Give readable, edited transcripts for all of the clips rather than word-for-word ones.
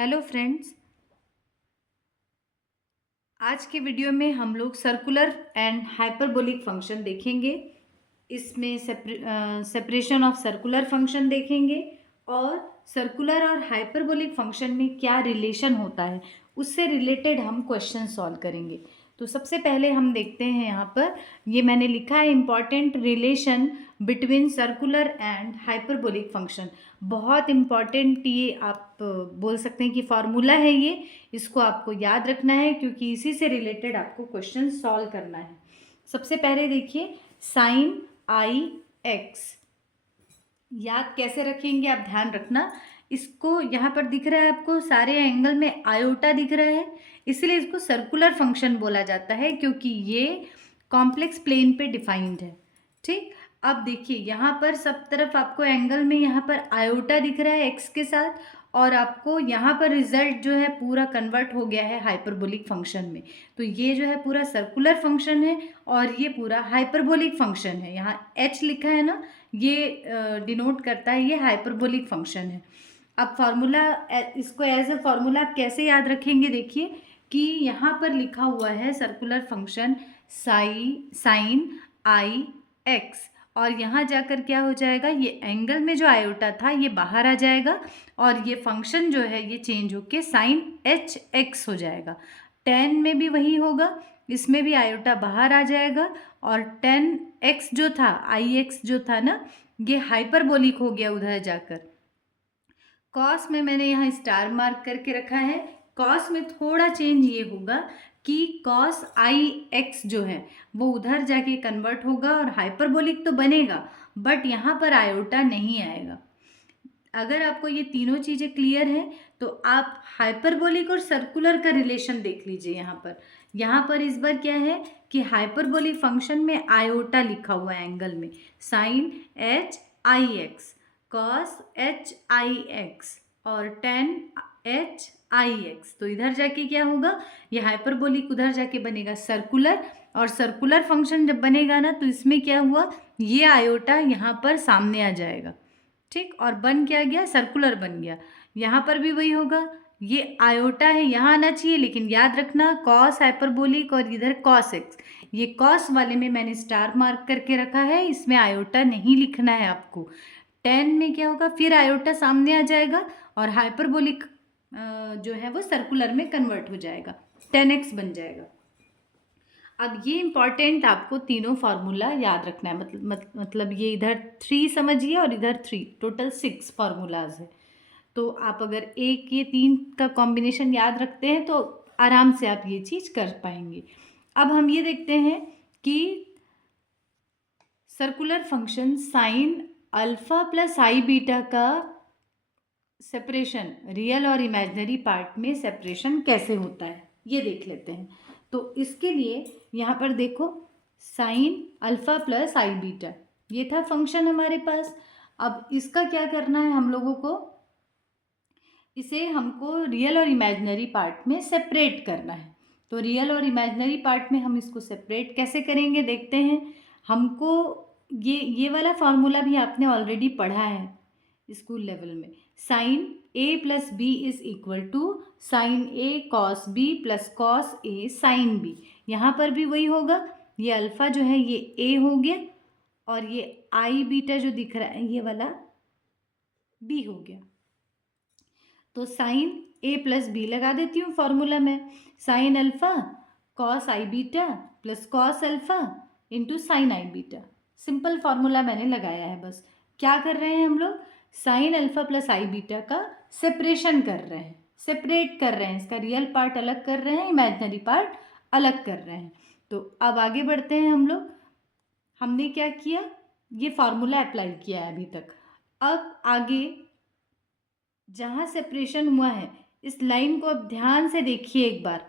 Hello friends, आज के video में हम लोग सर्कुलर एंड हाइपरबोलिक फंक्शन देखेंगे। इसमें सेपरेशन ऑफ सर्कुलर फंक्शन देखेंगे और सर्कुलर और हाइपरबोलिक फंक्शन में क्या रिलेशन होता है उससे रिलेटेड हम क्वेश्चन सॉल्व करेंगे। तो सबसे पहले हम देखते हैं यहाँ पर ये मैंने लिखा है important relation between circular and hyperbolic function. बहुत इम्पॉर्टेंट ये आप बोल सकते हैं कि फार्मूला है ये, इसको आपको याद रखना है क्योंकि इसी से रिलेटेड आपको क्वेश्चन सॉल्व करना है। सबसे पहले देखिए साइन आई एक्स, याद कैसे रखेंगे आप ध्यान रखना। इसको यहाँ पर दिख रहा है आपको सारे एंगल में आयोटा दिख रहा है, इसलिए इसको सर्कुलर फंक्शन बोला जाता है क्योंकि ये कॉम्प्लेक्स प्लेन पे डिफाइंड है। ठीक, अब देखिए यहाँ पर सब तरफ आपको एंगल में यहाँ पर आयोटा दिख रहा है एक्स के साथ, और आपको यहाँ पर रिजल्ट जो है पूरा कन्वर्ट हो गया है हाइपरबोलिक फंक्शन में। तो ये जो है पूरा सर्कुलर फंक्शन है और ये पूरा हाइपरबोलिक फंक्शन है। यहाँ एच लिखा है ना, ये डिनोट करता है ये हाइपरबोलिक फंक्शन है। अब फार्मूला, इसको एज अ फार्मूला आप कैसे याद रखेंगे, देखिए कि यहाँ पर लिखा हुआ है सर्कुलर फंक्शन साइन आई एक्स, और यहाँ जाकर क्या हो जाएगा, ये एंगल में जो आयोटा था ये बाहर आ जाएगा और ये फंक्शन जो है ये चेंज होके साइन एच एक्स हो जाएगा। टेन में भी वही होगा, इसमें भी आयोटा बाहर आ जाएगा और टेन एक्स जो था, आई एक्स जो था ना, ये हाइपरबोलिक हो गया उधर जाकर। कॉस में मैंने यहाँ स्टार मार्क करके रखा है। कॉस में थोड़ा चेंज ये होगा कि कॉस आई एक्स जो है वो उधर जाके कन्वर्ट होगा और हाइपरबोलिक तो बनेगा बट यहाँ पर आयोटा नहीं आएगा। अगर आपको ये तीनों चीज़ें क्लियर हैं तो आप हाइपरबोलिक और सर्कुलर का रिलेशन देख लीजिए। यहाँ पर इस बार क्या है कि हाइपरबोलिक फंक्शन में आयोटा लिखा हुआ है एंगल में, sine h i x, cos h i x और टेन एच आई एक्स। तो इधर जाके क्या होगा, ये हाइपरबोलिक उधर जाके बनेगा सर्कुलर, और सर्कुलर फंक्शन जब बनेगा ना तो इसमें क्या हुआ, ये आयोटा यहाँ पर सामने आ जाएगा। ठीक, और बन क्या गया, सर्कुलर बन गया। यहाँ पर भी वही होगा, ये आयोटा है यहाँ आना चाहिए, लेकिन याद रखना कॉस हाइपरबोलिक और इधर कॉस एक्स, ये कॉस वाले में मैंने स्टार मार्क करके रखा है, इसमें आयोटा नहीं लिखना है आपको। टेन में क्या होगा, फिर आयोटा सामने आ जाएगा और हाइपरबोलिक जो है वो सर्कुलर में कन्वर्ट हो जाएगा, 10x बन जाएगा। अब ये इम्पॉर्टेंट आपको तीनों फार्मूला याद रखना है, मतलब ये इधर 3 समझिए और इधर 3, टोटल 6 फार्मूलाज है। तो आप अगर एक ये 3 का कॉम्बिनेशन याद रखते हैं तो आराम से आप ये चीज़ कर पाएंगे। अब हम ये देखते हैं कि circular function sine alpha plus आई बीटा का सेपरेशन, रियल और इमेजिनरी पार्ट में सेपरेशन कैसे होता है ये देख लेते हैं। तो इसके लिए यहाँ पर देखो साइन अल्फा प्लस आई बीटा, ये था फंक्शन हमारे पास। अब इसका क्या करना है हम लोगों को, इसे हमको रियल और इमेजिनरी पार्ट में सेपरेट करना है। तो रियल और इमेजिनरी पार्ट में हम इसको सेपरेट कैसे करेंगे देखते हैं। हमको ये वाला फार्मूला भी आपने ऑलरेडी पढ़ा है स्कूल लेवल में, sine a plus b is equal to sine a cos b plus cos a sine b. यहाँ पर भी वही होगा, ये अल्फ़ा जो है ये ए हो गया और ये आई बीटा जो दिख रहा है ये वाला बी हो गया। तो साइन ए प्लस बी लगा देती हूँ फॉर्मूला में, sine alpha cos I beta plus cos alpha into sine I beta. Simple formula मैंने लगाया है। बस क्या कर रहे हैं हम लोग, साइन अल्फ़ा प्लस आई बीटा का सेपरेशन कर रहे हैं, सेपरेट कर रहे हैं, इसका रियल पार्ट अलग कर रहे हैं, इमेजिनरी पार्ट अलग कर रहे हैं। तो अब आगे बढ़ते हैं हम लोग। हमने क्या किया, ये फार्मूला अप्लाई किया है अभी तक। अब आगे जहाँ सेपरेशन हुआ है इस लाइन को अब ध्यान से देखिए एक बार।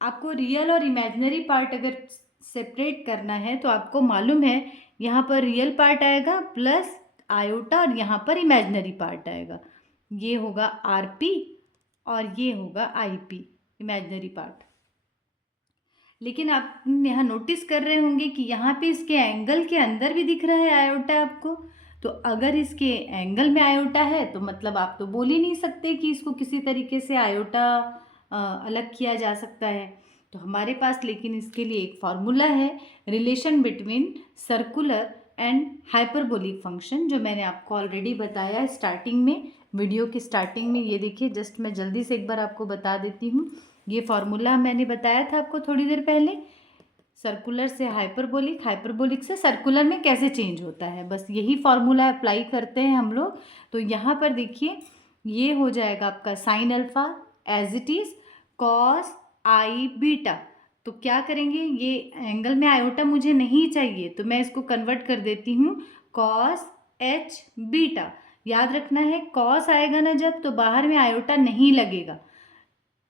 आपको रियल और इमेजिनरी पार्ट अगर सेपरेट करना है तो आपको मालूम है यहाँ पर रियल पार्ट आएगा प्लस आयोटा और यहाँ पर इमेजिनरी पार्ट आएगा, ये होगा आर पी और ये होगा आई पी इमेजिनरी पार्ट। लेकिन आप यहाँ नोटिस कर रहे होंगे कि यहाँ पे इसके एंगल के अंदर भी दिख रहा है आयोटा आपको, तो अगर इसके एंगल में आयोटा है तो मतलब आप तो बोल ही नहीं सकते कि इसको किसी तरीके से आयोटा अलग किया जा सकता है। तो हमारे पास लेकिन इसके लिए एक फार्मूला है, relation between circular and hyperbolic function, जो मैंने आपको ऑलरेडी बताया स्टार्टिंग में, वीडियो की स्टार्टिंग में। ये देखिए, जस्ट मैं जल्दी से एक बार आपको बता देती हूँ। ये फार्मूला मैंने बताया था आपको थोड़ी देर पहले, सर्कुलर से हाइपरबोलिक, हाइपरबोलिक से सर्कुलर में कैसे चेंज होता है, बस यही फार्मूला अप्लाई करते हैं हम लोग। तो यहाँ पर देखिए, ये हो जाएगा आपका sine alpha as it is cos I beta. तो क्या करेंगे, ये एंगल में आयोटा मुझे नहीं चाहिए तो मैं इसको कन्वर्ट कर देती हूँ कॉस एच बीटा। याद रखना है, कॉस आएगा ना जब, तो बाहर में आयोटा नहीं लगेगा,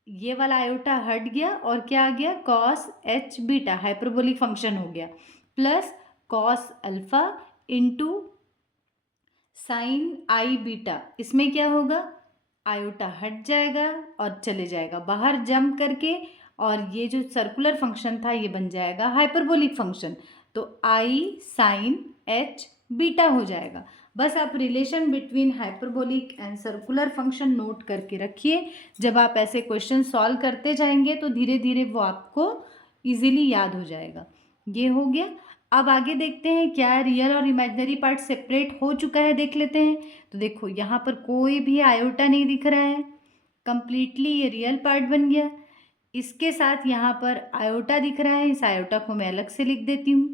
ये वाला आयोटा हट गया और क्या आ गया, cos H beta, hyperbolic function हो गया, plus cos alpha into sine I beta. इसमें क्या होगा, आयोटा हट जाएगा और चले जाएगा बाहर जंप करके, और ये जो सर्कुलर फंक्शन था ये बन जाएगा हाइपरबोलिक फंक्शन। तो आई साइन एच बीटा हो जाएगा। बस आप relation between hyperbolic and circular function note करके रखिए। जब आप ऐसे क्वेश्चन सॉल्व करते जाएंगे तो धीरे धीरे वो आपको इजीली याद हो जाएगा। ये हो गया। अब आगे देखते हैं क्या रियल और इमेजिनरी पार्ट सेपरेट हो चुका है, देख लेते हैं। तो देखो, यहाँ पर कोई भी आयोटा नहीं दिख रहा है, कंप्लीटली ये रियल पार्ट बन गया। इसके साथ यहाँ पर आयोटा दिख रहा है, इस आयोटा को मैं अलग से लिख देती हूँ,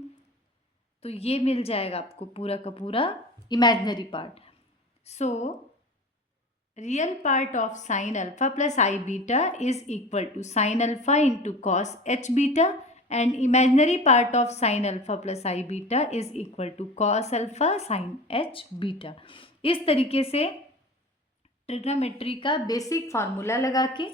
तो ये मिल जाएगा आपको पूरा का पूरा imaginary part. So real part of sine alpha plus I beta is equal to sine alpha into cos H beta, and imaginary part of sine alpha plus I beta is equal to cos alpha sine h beta. इस तरीके से trigonometry का basic formula लगा के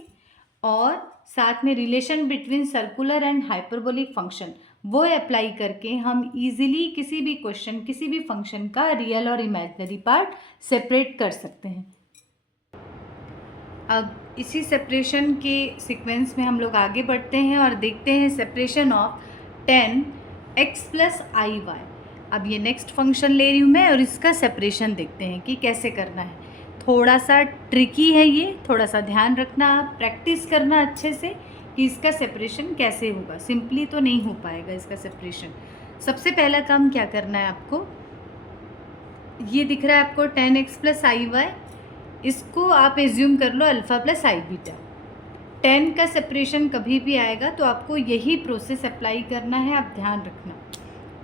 और साथ में relation between circular and hyperbolic function वो अप्लाई करके हम इजीली किसी भी क्वेश्चन, किसी भी फंक्शन का रियल और इमेजिनरी पार्ट सेपरेट कर सकते हैं। अब इसी सेपरेशन के सीक्वेंस में हम लोग आगे बढ़ते हैं और देखते हैं separation of 10x plus I y. अब ये नेक्स्ट फंक्शन ले रही हूँ मैं और इसका सेपरेशन देखते हैं कि कैसे करना है। थोड़ा सा ट्रिकी है ये, थोड़ा सा ध्यान रखना, आप प्रैक्टिस करना अच्छे से कि इसका सेपरेशन कैसे होगा। सिंपली तो नहीं हो पाएगा इसका सेपरेशन। सबसे पहला काम क्या करना है आपको, ये दिख रहा है आपको 10x प्लस आई वाई, इसको आप एज्यूम कर लो अल्फ़ा प्लस आई बीटा। 10 का सेपरेशन कभी भी आएगा तो आपको यही प्रोसेस अप्लाई करना है, आप ध्यान रखना।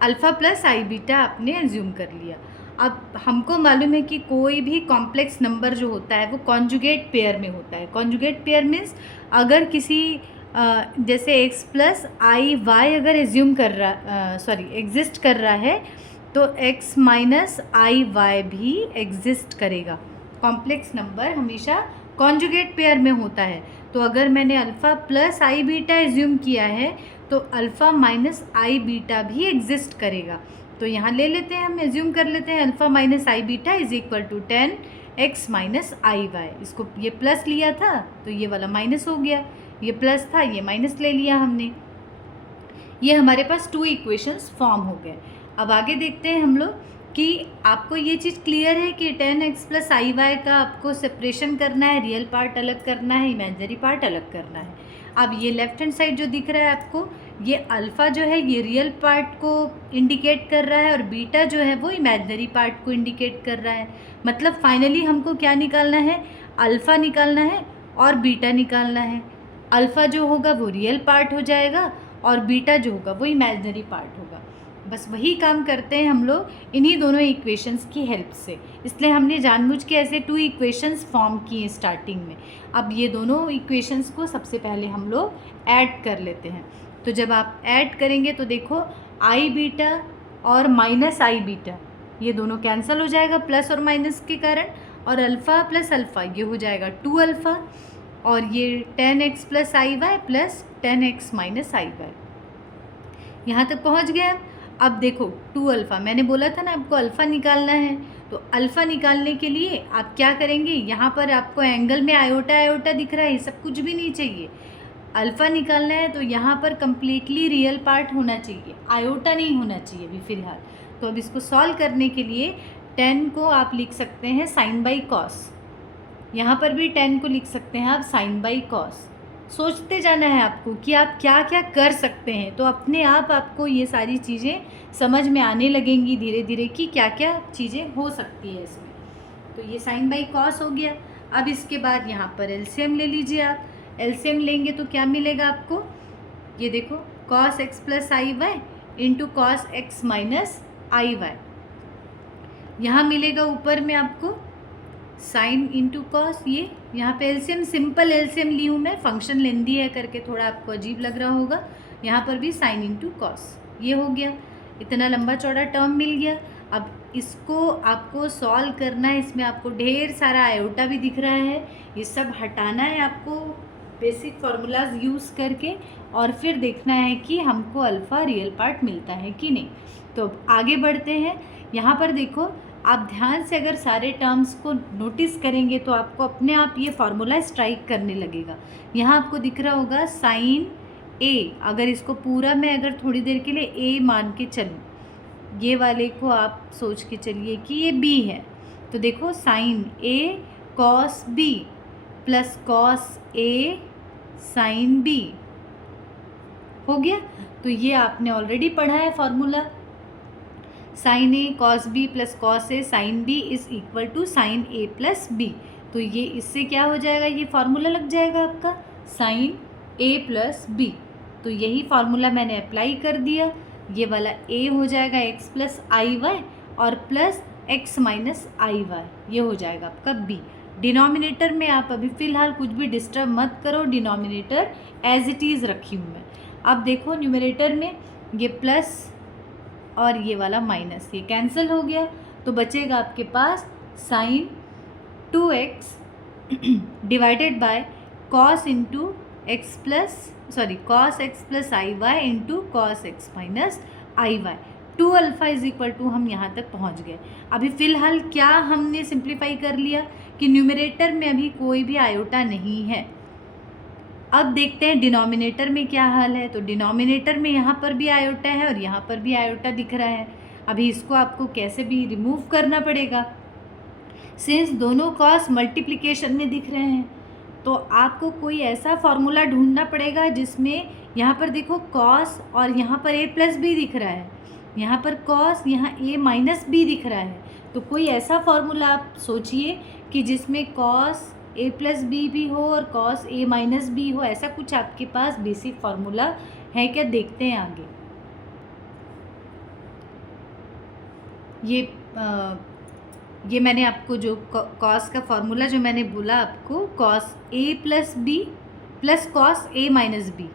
अल्फ़ा प्लस आई बीटा आपने एज्यूम कर लिया। अब हमको मालूम है कि कोई भी कॉम्प्लेक्स नंबर जो होता है वो कॉन्जुगेट पेयर में होता है। कॉन्जुगेट पेयर मीन्स अगर किसी जैसे x प्लस आई वाई अगर एज्यूम कर रहा एग्जिस्ट कर रहा है तो x माइनस आई वाई भी एग्जिस्ट करेगा। कॉम्प्लेक्स नंबर हमेशा कॉन्जुगेट पेयर में होता है। तो अगर मैंने अल्फ़ा प्लस आई बीटा एज्यूम किया है तो अल्फ़ा माइनस आई बीटा भी एग्जिस्ट करेगा। तो यहाँ ले लेते हैं, हम एज्यूम कर लेते हैं alpha minus i beta is equal to 10x minus I y. इसको ये प्लस लिया था तो ये वाला माइनस हो गया, ये प्लस था ये माइनस ले लिया हमने। ये हमारे पास 2 इक्वेशंस फॉर्म हो गए। अब आगे देखते हैं हम लोग कि आपको ये चीज़ क्लियर है कि 10x प्लस आई वाई का आपको सेपरेशन करना है, रियल पार्ट अलग करना है, इमेजिनरी पार्ट अलग करना है। अब ये लेफ्ट हैंड साइड जो दिख रहा है आपको, ये अल्फ़ा जो है ये रियल पार्ट को इंडिकेट कर रहा है और बीटा जो है वो इमेजिनरी पार्ट को इंडिकेट कर रहा है। मतलब फाइनली हमको क्या निकालना है, अल्फ़ा निकालना है और बीटा निकालना है। अल्फ़ा जो होगा वो रियल पार्ट हो जाएगा और बीटा जो होगा वो इमेजिनरी पार्ट होगा। बस वही काम करते हैं हम लोग इन्हीं दोनों इक्वेशंस की हेल्प से, इसलिए हमने जानबूझ के ऐसे 2 इक्वेशंस फॉर्म किए स्टार्टिंग में। अब ये दोनों इक्वेशंस को सबसे पहले हम लोग ऐड कर लेते हैं। तो जब आप ऐड करेंगे तो देखो आई बीटा और माइनस आई बीटा ये दोनों कैंसिल हो जाएगा प्लस और माइनस के कारण, और अल्फ़ा प्लस अल्फ़ा ये हो जाएगा 2 अल्फ़ा, और ये 10x प्लस आई वाई प्लस 10x माइनस आई वाई। यहाँ तक पहुँच गए हम। अब देखो 2 अल्फ़ा, मैंने बोला था ना आपको अल्फ़ा निकालना है, तो अल्फ़ा निकालने के लिए आप क्या करेंगे, यहाँ पर आपको एंगल में आयोटा आयोटा दिख रहा है, ये सब कुछ भी नहीं चाहिए। अल्फ़ा निकालना है तो यहाँ पर कम्प्लीटली रियल पार्ट होना चाहिए, आयोटा नहीं होना चाहिए अभी फ़िलहाल। तो अब इसको सॉल्व करने के लिए 10 को आप लिख सकते हैं साइन बाई कॉस, यहाँ पर भी 10 को लिख सकते हैं आप साइन बाई कॉस। सोचते जाना है आपको कि आप क्या क्या कर सकते हैं, तो अपने आप आपको ये सारी चीज़ें समझ में आने लगेंगी धीरे धीरे कि क्या क्या चीज़ें हो सकती है इसमें। तो ये साइन बाई कॉस हो गया। अब इसके बाद यहाँ पर एलसीएम ले लीजिए आप। एलसीएम लेंगे तो क्या मिलेगा आपको, ये देखो कॉस एक्स प्लस आई Y into cos X minus आई वाई। यहाँ मिलेगा ऊपर में आपको साइन इंटू कॉस। ये यहाँ पे एलसीएम सिंपल एलसीएम ली हूँ मैं, फंक्शन लेंदी है करके थोड़ा आपको अजीब लग रहा होगा। यहाँ पर भी साइन इंटू कॉस, ये हो गया। इतना लंबा चौड़ा टर्म मिल गया। अब इसको आपको सॉल्व करना है। इसमें आपको ढेर सारा आयोटा भी दिख रहा है, ये सब हटाना है आपको बेसिक फार्मूलाज यूज़ करके, और फिर देखना है कि हमको अल्फ़ा रियल पार्ट मिलता है कि नहीं। तो अब आगे बढ़ते हैं। यहाँ पर देखो, आप ध्यान से अगर सारे टर्म्स को नोटिस करेंगे तो आपको अपने आप ये फार्मूला स्ट्राइक करने लगेगा। यहाँ आपको दिख रहा होगा साइन ए, अगर इसको पूरा मैं अगर थोड़ी देर के लिए ए मान के चलूँ, ये वाले को आप सोच के चलिए कि ये बी है, तो देखो sine a cos b plus cos a sine b हो गया। तो ये आपने ऑलरेडी पढ़ा है formula, sine a cos b plus cos a sine b is equal to sine a plus b. तो ये इससे क्या हो जाएगा, ये फार्मूला लग जाएगा आपका साइन ए प्लस बी। तो यही फार्मूला मैंने अप्लाई कर दिया। ये वाला ए हो जाएगा एक्स प्लस आई वाई और प्लस एक्स माइनस आई वाई, ये हो जाएगा आपका बी। डिनोमिनेटर में आप अभी फ़िलहाल कुछ भी डिस्टर्ब मत करो, डिनोमिनेटर एज इट इज़ रखी हूँ मैं। अब देखो न्यूमरेटर में ये प्लस और ये वाला माइनस, ये कैंसिल हो गया, तो बचेगा आपके पास sine 2x divided by cos into X plus cos X plus I Y into cos X minus I Y. 2 alpha is equal to, हम यहाँ तक पहुँच गए। अभी फ़िलहाल क्या हमने सिंप्लीफाई कर लिया कि न्यूमरेटर में अभी कोई भी आयोटा नहीं है। अब देखते हैं डिनोमिनेटर में क्या हाल है। तो डिनोमिनेटर में यहाँ पर भी आयोटा है और यहाँ पर भी आयोटा दिख रहा है। अभी इसको आपको कैसे भी रिमूव करना पड़ेगा। सिंस दोनों कॉस मल्टीप्लिकेशन में दिख रहे हैं, तो आपको कोई ऐसा फॉर्मूला ढूंढना पड़ेगा जिसमें यहाँ पर देखो कॉस और यहाँ पर ए प्लस बी दिख रहा है, यहाँ पर कॉस, यहाँ ए माइनस बी दिख रहा है। तो कोई ऐसा फॉर्मूला आप सोचिए कि जिसमें कॉस ए प्लस बी भी हो और कॉस ए माइनस बी हो, ऐसा कुछ आपके पास बेसिक फार्मूला है क्या, देखते हैं आगे। ये मैंने आपको जो कॉस का फार्मूला जो मैंने बोला आपको, cos a plus b plus cos a minus B,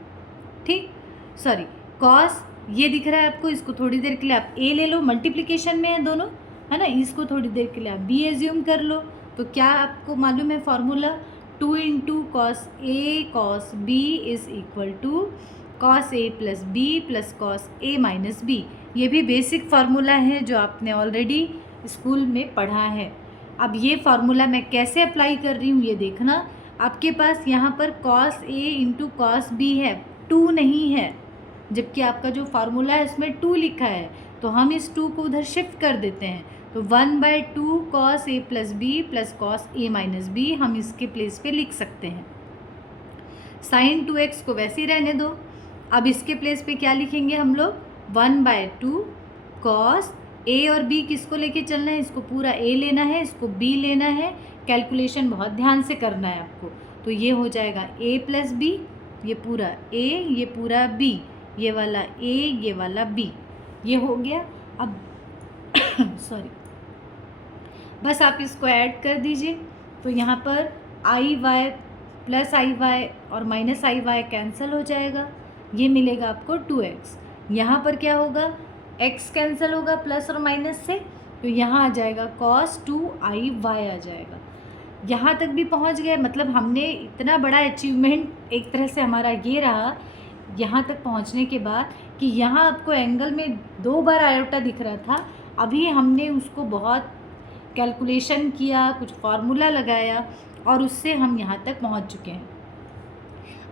ठीक, सॉरी कॉस ये दिख रहा है आपको, इसको थोड़ी देर के लिए आप ए ले लो, मल्टीप्लिकेशन में है दोनों, है ना, इसको थोड़ी देर के लिए आप बी एज्यूम कर लो। तो क्या आपको मालूम है formula, 2 into cos a cos b is equal to cos a plus b plus cos a minus b. ये भी बेसिक फार्मूला है जो आपने ऑलरेडी स्कूल में पढ़ा है। अब ये फार्मूला मैं कैसे अप्लाई कर रही हूँ ये देखना। आपके पास यहाँ पर cos A into cos B है, 2 नहीं है, जबकि आपका जो फार्मूला है इसमें 2 लिखा है, तो हम इस 2 को उधर शिफ्ट कर देते हैं। तो 1/2 cos a plus b plus cos a minus B हम इसके प्लेस पे लिख सकते हैं। साइन 2x को वैसे ही रहने दो। अब इसके प्लेस पे क्या लिखेंगे हम लोग, 1/2 कॉस ए और बी किसको लेके चलना है, इसको पूरा ए लेना है, इसको बी लेना है, कैलकुलेशन बहुत ध्यान से करना है आपको। तो ये हो जाएगा a प्लस बी, ये पूरा a, ये पूरा b, ये वाला a, ये वाला b, ये हो गया। अब सॉरी, बस आप इसको ऐड कर दीजिए। तो यहाँ पर आई वाई प्लस आई वाई और माइनस आई वाई कैंसिल हो जाएगा, ये मिलेगा आपको 2x। यहाँ पर क्या होगा, x कैंसिल होगा प्लस और माइनस से, तो यहाँ आ जाएगा cos 2i आ जाएगा। यहाँ तक भी पहुँच गए, मतलब हमने इतना बड़ा अचीवमेंट एक तरह से हमारा ये रहा यहाँ तक पहुँचने के बाद कि यहाँ आपको एंगल में 2 बार आयोटा दिख रहा था, अभी हमने उसको बहुत कैलकुलेशन किया, कुछ फार्मूला लगाया और उससे हम यहाँ तक पहुँच चुके हैं।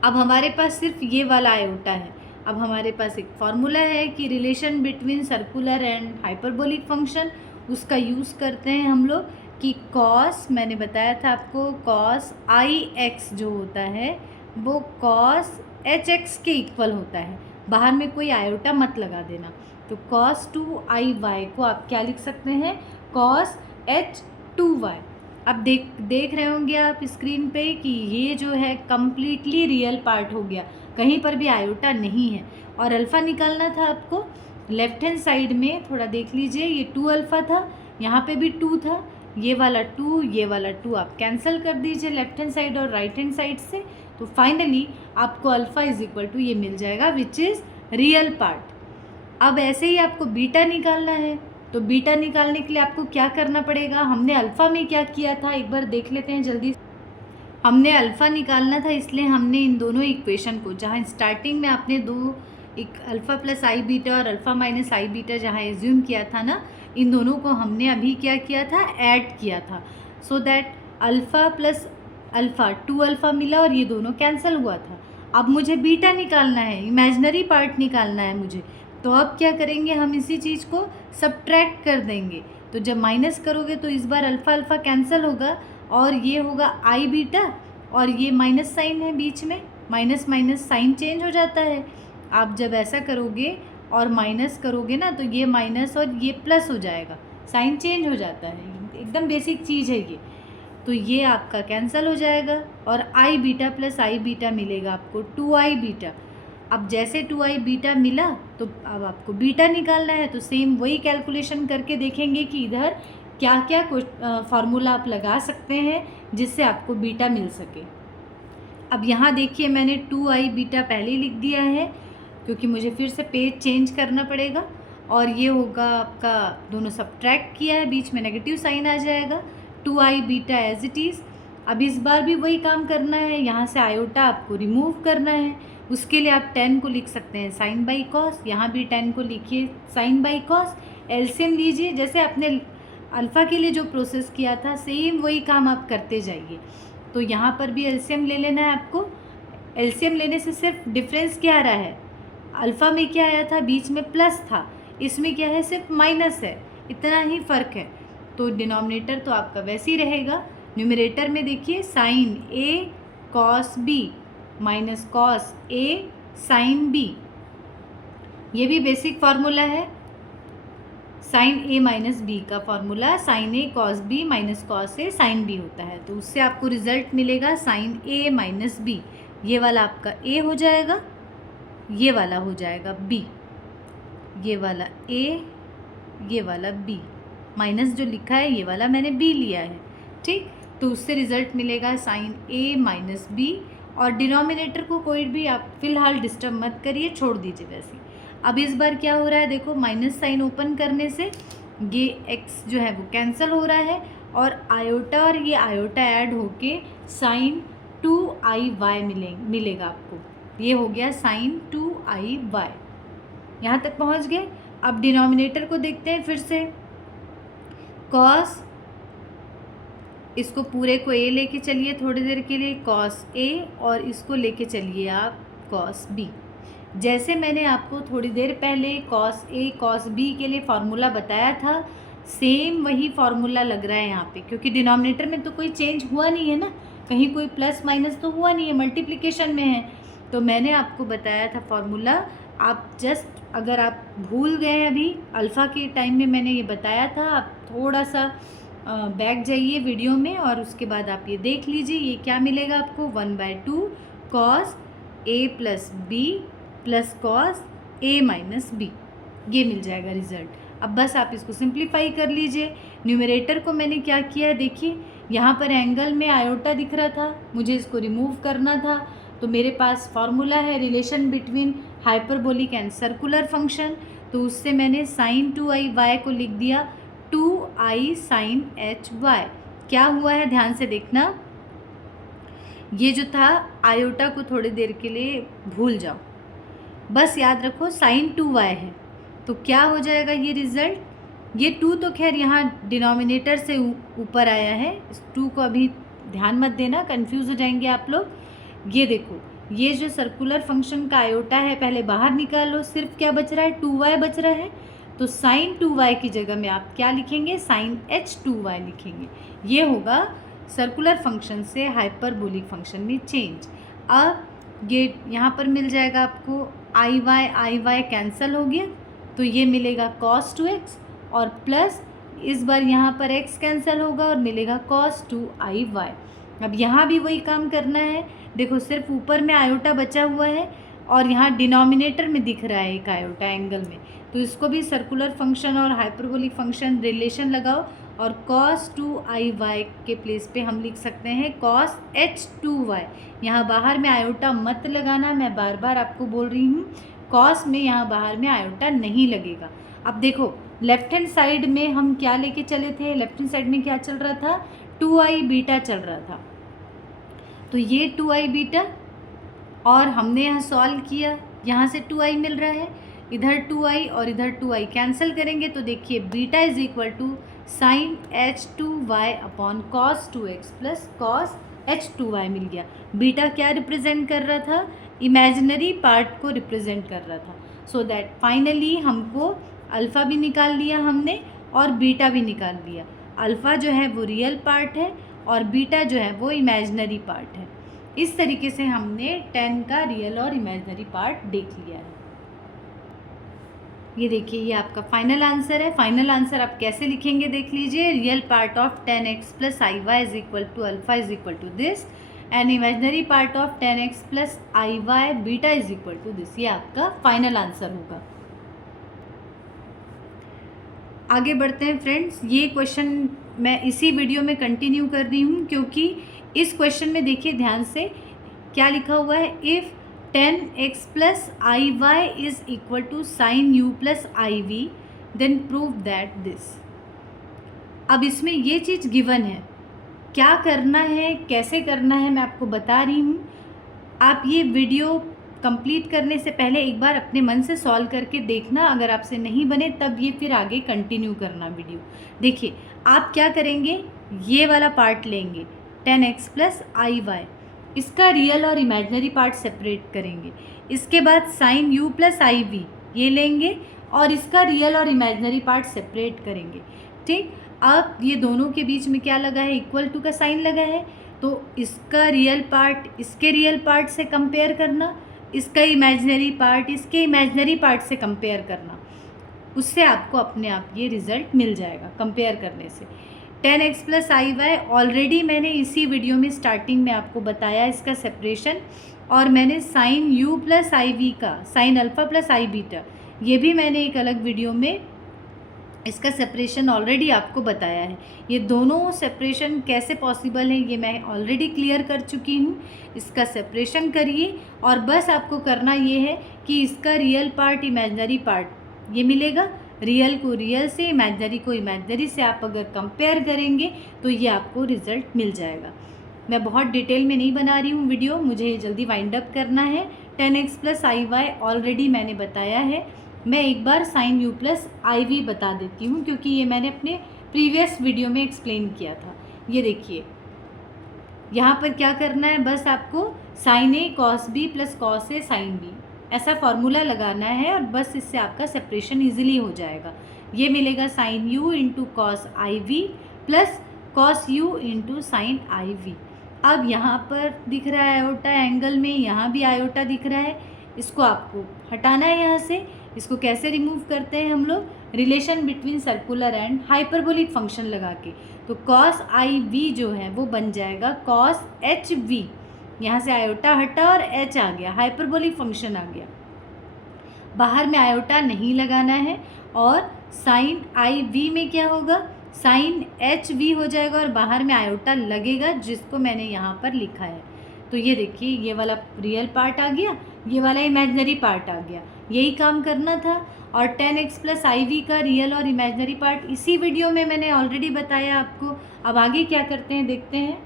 अब हमारे पास सिर्फ ये वाला आयोटा है। अब हमारे पास एक फार्मूला है कि relation between circular and hyperbolic function, उसका यूज़ करते हैं हम लोग कि कॉस, मैंने बताया था आपको, कॉस आई एक्स जो होता है वो कॉस एच एक्स के इक्वल होता है। बाहर में कोई आयोटा मत लगा देना। तो कॉस 2i y को आप क्या लिख सकते हैं, कॉस एच 2y। अब देख रहे होंगे आप स्क्रीन पे कि ये जो है कम्प्लीटली रियल पार्ट हो गया, कहीं पर भी आयोटा नहीं है। और अल्फ़ा निकालना था आपको, लेफ्ट हैंड साइड में थोड़ा देख लीजिए, ये 2 अल्फ़ा था, यहाँ पे भी 2 था, ये वाला 2 ये वाला 2 आप कैंसिल कर दीजिए लेफ्ट हैंड साइड और राइट हैंड साइड से। तो फाइनली आपको अल्फ़ा इज इक्वल टू ये मिल जाएगा विच इज़ रियल पार्ट। अब ऐसे ही आपको बीटा निकालना है, तो बीटा निकालने के लिए आपको क्या करना पड़ेगा, हमने अल्फ़ा में क्या किया था एक बार देख लेते हैं जल्दी। हमने अल्फ़ा निकालना था, इसलिए हमने इन दोनों इक्वेशन को, जहाँ स्टार्टिंग में आपने दो एक अल्फ़ा प्लस आई बीटा और अल्फ़ा माइनस आई बीटा जहाँ एज्यूम किया था ना, इन दोनों को हमने अभी क्या किया था, ऐड किया था, so that alpha plus alpha 2 alpha मिला और ये दोनों कैंसिल हुआ था। अब मुझे बीटा निकालना है, इमेजिनरी पार्ट निकालना है मुझे, तो अब क्या करेंगे, हम इसी चीज़ को सब्ट्रैक्ट कर देंगे। तो जब माइनस करोगे तो इस बार अल्फ़ा अल्फ़ा कैंसिल होगा और ये होगा आई बीटा, और ये माइनस साइन है बीच में, माइनस माइनस साइन चेंज हो जाता है। आप जब ऐसा करोगे और माइनस करोगे ना तो ये माइनस और ये प्लस हो जाएगा, साइन चेंज हो जाता है, एकदम बेसिक चीज़ है ये। तो ये आपका कैंसिल हो जाएगा और आई बीटा प्लस आई बीटा मिलेगा आपको 2i बीटा। अब जैसे 2i बीटा मिला तो अब आपको बीटा निकालना है, तो सेम वही कैलकुलेशन करके देखेंगे कि इधर क्या क्या फार्मूला आप लगा सकते हैं जिससे आपको बीटा मिल सके। अब यहाँ देखिए मैंने 2i बीटा पहले ही लिख दिया है क्योंकि मुझे फिर से पेज चेंज करना पड़ेगा, और ये होगा आपका, दोनों सब्ट्रैक्ट किया है, बीच में नेगेटिव साइन आ जाएगा, 2i beta as it is. अब इस बार भी वही काम करना है, यहाँ से आयोटा आपको रिमूव करना है, उसके लिए आप 10 को लिख सकते हैं साइन बाई कॉस, यहाँ भी 10 को लिखिए साइन बाई कॉस, एलसीएम लीजिए, जैसे आपने अल्फ़ा के लिए जो प्रोसेस किया था सेम वही काम आप करते जाइए। तो यहाँ पर भी एलसीएम ले लेना है आपको। एलसीएम लेने से सिर्फ डिफरेंस क्या आ रहा है, अल्फ़ा में क्या आया था, बीच में प्लस था, इसमें क्या है सिर्फ माइनस है, इतना ही फ़र्क है। तो डिनोमिनेटर तो आपका वैसे ही रहेगा, न्यूमरेटर में देखिए sign a cos B minus cos a sine B, ये भी बेसिक फार्मूला है, साइन ए माइनस बी का formula sign a cos B minus cos a sine B होता है। तो उससे आपको रिजल्ट मिलेगा साइन ए माइनस बी, ये वाला आपका ए हो जाएगा, ये वाला हो जाएगा बी, ये वाला ए, ये वाला बी, माइनस जो लिखा है ये वाला मैंने बी लिया है, ठीक। तो उससे रिज़ल्ट मिलेगा साइन ए माइनस बी, और डिनोमिनेटर को कोई भी आप फ़िलहाल डिस्टर्ब मत करिए, छोड़ दीजिए वैसे। अब इस बार क्या हो रहा है, देखो माइनस साइन ओपन करने से ये एक्स जो है वो कैंसिल हो रहा है, और आयोटा और ये आयोटा ऐड होके साइन 2i y मिलेगा आपको, ये हो गया साइन 2i y। यहाँ तक पहुँच गए। अब डिनोमिनेटर को देखते हैं फिर से, कॉस, इसको पूरे को ए लेके चलिए थोड़ी देर के लिए, कॉस ए, और इसको लेके चलिए आप कॉस बी। जैसे मैंने आपको थोड़ी देर पहले कॉस ए कॉस बी के लिए फार्मूला बताया था, सेम वही फार्मूला लग रहा है यहाँ पे, क्योंकि डिनोमिनेटर में तो कोई चेंज हुआ नहीं है ना, कहीं कोई प्लस माइनस तो हुआ नहीं है, मल्टीप्लिकेशन में है। तो मैंने आपको बताया था फार्मूला, आप जस्ट अगर आप भूल गए अभी, अल्फ़ा के टाइम में मैंने ये बताया था, आप थोड़ा सा बैक जाइए वीडियो में और उसके बाद आप ये देख लीजिए, ये क्या मिलेगा आपको, 1/2 cos a plus b plus cos a minus b, ये मिल जाएगा रिज़ल्ट। अब बस आप इसको सिंप्लीफाई कर लीजिए। न्यूमरेटर को मैंने क्या किया है, देखिए यहाँ पर एंगल में आयोटा दिख रहा था, मुझे इसको रिमूव करना था, तो मेरे पास फार्मूला है relation between hyperbolic and circular function, तो उससे मैंने साइन 2i y को लिख दिया 2i साइन h y। क्या हुआ है ध्यान से देखना, ये जो था आयोटा को थोड़ी देर के लिए भूल जाओ, बस याद रखो साइन 2y है, तो क्या हो जाएगा ये रिज़ल्ट, ये 2 तो खैर यहाँ डिनोमिनेटर से ऊपर आया है, इस 2 को अभी ध्यान मत देना, कंफ्यूज हो जाएंगे आप लोग। ये देखो, ये जो सर्कुलर फंक्शन का आयोटा है पहले बाहर निकालो, सिर्फ क्या बच रहा है, 2y बच रहा है, तो साइन 2y की जगह में आप क्या लिखेंगे, साइन h2y लिखेंगे। ये होगा सर्कुलर फंक्शन से हाइपरबोलिक फंक्शन में चेंज। अब ये यहाँ पर मिल जाएगा आपको आई वाई कैंसिल हो गया, तो ये मिलेगा cos 2x और प्लस इस बार यहाँ पर x कैंसिल होगा और मिलेगा cos 2iy। अब यहाँ भी वही काम करना है, देखो सिर्फ ऊपर में आयोटा बचा हुआ है और यहाँ डिनोमिनेटर में दिख रहा है एक आयोटा एंगल में, तो इसको भी सर्कुलर फंक्शन और हाइपरबोलिक फंक्शन रिलेशन लगाओ और cos 2iy के प्लेस पे हम लिख सकते हैं cos h2y। यहाँ बाहर में आयोटा मत लगाना, मैं बार बार आपको बोल रही हूँ, cos में यहाँ बाहर में आयोटा नहीं लगेगा। अब देखो लेफ्ट हैंड साइड में हम क्या लेके चले थे, लेफ्ट हैंड साइड में क्या चल रहा था, 2i बीटा चल रहा था, तो ये 2i बीटा और हमने यहाँ सॉल्व किया, यहाँ से 2i मिल रहा है, इधर 2i और इधर 2i कैंसिल करेंगे तो देखिए beta is equal to sine h2y upon cos 2x plus cos h2y मिल गया। बीटा क्या रिप्रेजेंट कर रहा था, इमेजिनरी पार्ट को रिप्रेजेंट कर रहा था। सो दैट फाइनली हमको अल्फ़ा भी निकाल लिया हमने और बीटा भी निकाल लिया। अल्फ़ा जो है वो रियल पार्ट है और बीटा जो है वो इमेजिनरी पार्ट है। इस तरीके से हमने 10 का रियल और इमेजिनरी पार्ट देख लिया है। ये देखिए ये आपका फाइनल आंसर है। फाइनल आंसर आप कैसे लिखेंगे देख लीजिए, real part of 10x plus I y is equal to alpha is equal to this and imaginary part of 10x plus I y beta is equal to this. ये आपका final answer होगा। आगे बढ़ते हैं फ्रेंड्स, ये question मैं इसी video में कंटिन्यू कर रही हूँ क्योंकि इस क्वेश्चन में देखिए ध्यान से क्या लिखा हुआ है, if 10x plus I y is equal to sine u plus I v then prove that this. अब इसमें ये चीज़ गिवन है, क्या करना है कैसे करना है मैं आपको बता रही हूँ। आप ये वीडियो कंप्लीट करने से पहले एक बार अपने मन से सॉल्व करके देखना, अगर आपसे नहीं बने तब ये फिर आगे कंटिन्यू करना वीडियो। देखिए आप क्या करेंगे, ये वाला पार्ट लेंगे 10x प्लस आई वाई, इसका रियल और इमेजिनरी पार्ट सेपरेट करेंगे। इसके बाद साइन u प्लस आई वी ये लेंगे और इसका रियल और इमेजिनरी पार्ट सेपरेट करेंगे। ठीक, अब ये दोनों के बीच में क्या लगा है, इक्वल टू का साइन लगा है, तो इसका रियल पार्ट इसके रियल पार्ट से कंपेयर करना, इसका इमेजिनरी पार्ट इसके इमेजिनरी पार्ट से कंपेयर करना, उससे आपको अपने आप ये रिज़ल्ट मिल जाएगा कंपेयर करने से। 10x प्लस आई वाई ऑलरेडी मैंने इसी वीडियो में स्टार्टिंग में आपको बताया इसका सेपरेशन, और मैंने साइन u प्लस आई वी का साइन अल्फ़ा प्लस आई बीटा ये भी मैंने एक अलग वीडियो में इसका सेपरेशन ऑलरेडी आपको बताया है। ये दोनों सेपरेशन कैसे पॉसिबल है ये मैं ऑलरेडी क्लियर कर चुकी हूँ। इसका सेपरेशन करिए और बस आपको करना ये है कि इसका रियल पार्ट इमेजिनरी पार्ट ये मिलेगा, रियल को रियल से इमेजिनरी को इमेजिनरी से आप अगर कंपेयर करेंगे तो ये आपको रिज़ल्ट मिल जाएगा। मैं बहुत डिटेल में नहीं बना रही हूँ वीडियो, मुझे जल्दी वाइंड अप करना है। 10x प्लस आई वाई ऑलरेडी मैंने बताया है, मैं एक बार साइन u प्लस आई वी बता देती हूँ क्योंकि ये मैंने अपने प्रीवियस वीडियो में एक्सप्लेन किया था। ये देखिए यहाँ पर क्या करना है, बस आपको sign a cos b plus cos a sine B ऐसा फॉर्मूला लगाना है और बस इससे आपका सेपरेशन इजीली हो जाएगा। ये मिलेगा sine u into cos i v plus cos u into sine i v. अब यहाँ पर दिख रहा है आयोटा एंगल में, यहाँ भी आयोटा दिख रहा है, इसको आपको हटाना है यहाँ से। इसको कैसे रिमूव करते हैं हम लोग, relation between circular and hyperbolic function लगा के, तो कॉस आई वी जो है वो बन जाएगा कॉस एच वी। यहाँ से आयोटा हटा और एच आ गया, हाइपरबोलिक फंक्शन आ गया। बाहर में आयोटा नहीं लगाना है और साइन आई वी में क्या होगा, साइन एच वी हो जाएगा और बाहर में आयोटा लगेगा जिसको मैंने यहाँ पर लिखा है। तो ये देखिए ये वाला रियल पार्ट आ गया, ये वाला इमेजिनरी पार्ट आ गया, यही काम करना था। और 10x प्लस आई वी का रियल और इमेजिनरी पार्ट इसी वीडियो में मैंने ऑलरेडी बताया आपको। अब आगे क्या करते हैं देखते हैं।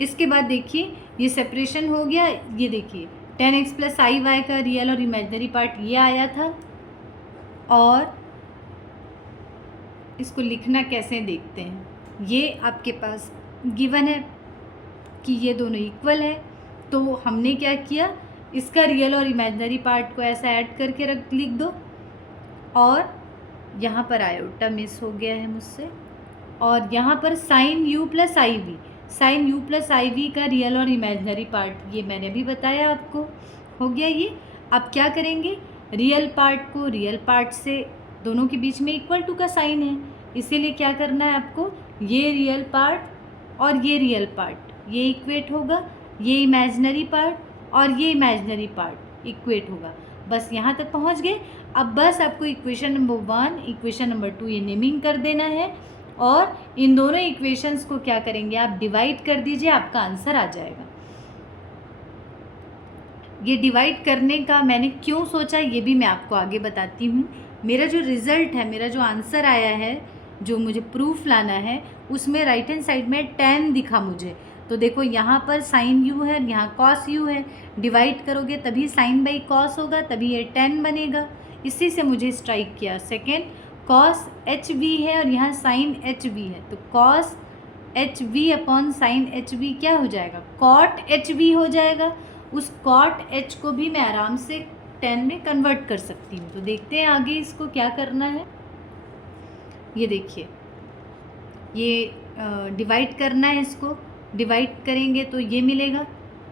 इसके बाद देखिए ये सेपरेशन हो गया, ये देखिए 10x प्लस आई वाई का रियल और इमेजिनरी पार्ट ये आया था, और इसको लिखना कैसे देखते हैं। ये आपके पास गिवन है कि ये दोनों इक्वल है, तो हमने क्या किया, इसका रियल और इमेजिनरी पार्ट को ऐसा ऐड करके लिख दो, और यहाँ पर आयोटा मिस हो गया है मुझसे, और यहाँ पर साइन यू प्लस आई वी, साइन यू प्लस आई वी का रियल और इमेजनरी पार्ट ये मैंने भी बताया आपको, हो गया ये। अब क्या करेंगे, रियल पार्ट को रियल पार्ट से दोनों के बीच में इक्वल टू का साइन है, इसीलिए क्या करना है आपको, ये रियल पार्ट और ये रियल पार्ट ये इक्वेट होगा, ये इमेजनरी पार्ट और ये इमेजनरी पार्ट इक्वेट होगा। बस यहाँ तक पहुँच गए। अब बस आपको इक्वेशन नंबर 1 इक्वेशन नंबर 2 ये नेमिंग कर देना है, और इन दोनों इक्वेशंस को क्या करेंगे आप डिवाइड कर दीजिए, आपका आंसर आ जाएगा। ये डिवाइड करने का मैंने क्यों सोचा ये भी मैं आपको आगे बताती हूँ। मेरा जो रिज़ल्ट है, मेरा जो आंसर आया है, जो मुझे प्रूफ लाना है, उसमें राइट हैंड साइड में 10 दिखा मुझे। तो देखो यहाँ पर साइन यू है, यहाँ कॉस यू है, डिवाइड करोगे तभी साइन बाई कॉस होगा, तभी ये 10 बनेगा। इसी से मुझे स्ट्राइक किया। सेकेंड, कॉस एच वी है और यहाँ साइन एच वी है, तो cos H we upon sine h we क्या हो जाएगा, कॉट एच वी हो जाएगा। उस कॉट एच को भी मैं आराम से 10 में कन्वर्ट कर सकती हूँ। तो देखते हैं आगे इसको क्या करना है। ये देखिए, ये डिवाइड करना है, इसको डिवाइड करेंगे तो ये मिलेगा।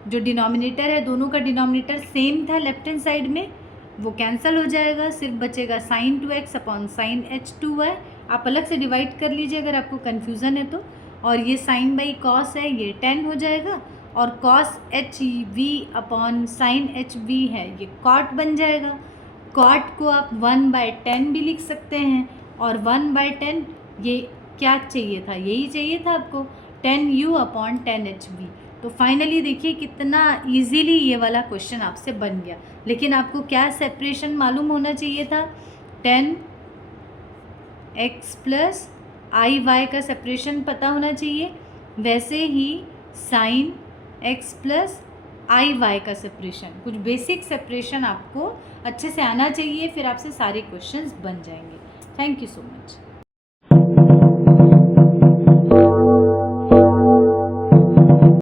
जो डिनोमिनेटर है, दोनों का डिनोमिनेटर सेम था लेफ्ट हैंड साइड में, वो कैंसिल हो जाएगा, सिर्फ बचेगा sign 2x upon sine h 2y। आप अलग से डिवाइड कर लीजिए अगर आपको कन्फ्यूज़न है तो। और ये साइन बाई कॉस है, ये 10 हो जाएगा, और cos H we upon sine h we है, ये कॉट बन जाएगा। कॉट को आप 1/10 भी लिख सकते हैं, और 1/10 ये क्या चाहिए था, यही चाहिए था आपको, 10u अपॉन 10hv। तो फाइनली देखिए कितना इजीली ये वाला क्वेश्चन आपसे बन गया। लेकिन आपको क्या सेपरेशन मालूम होना चाहिए था, 10x प्लस आई वाई का सेपरेशन पता होना चाहिए। वैसे ही साइन x प्लस आई वाई का सेपरेशन, कुछ बेसिक सेपरेशन आपको अच्छे से आना चाहिए, फिर आपसे सारे क्वेश्चंस बन जाएंगे। Thank you so much.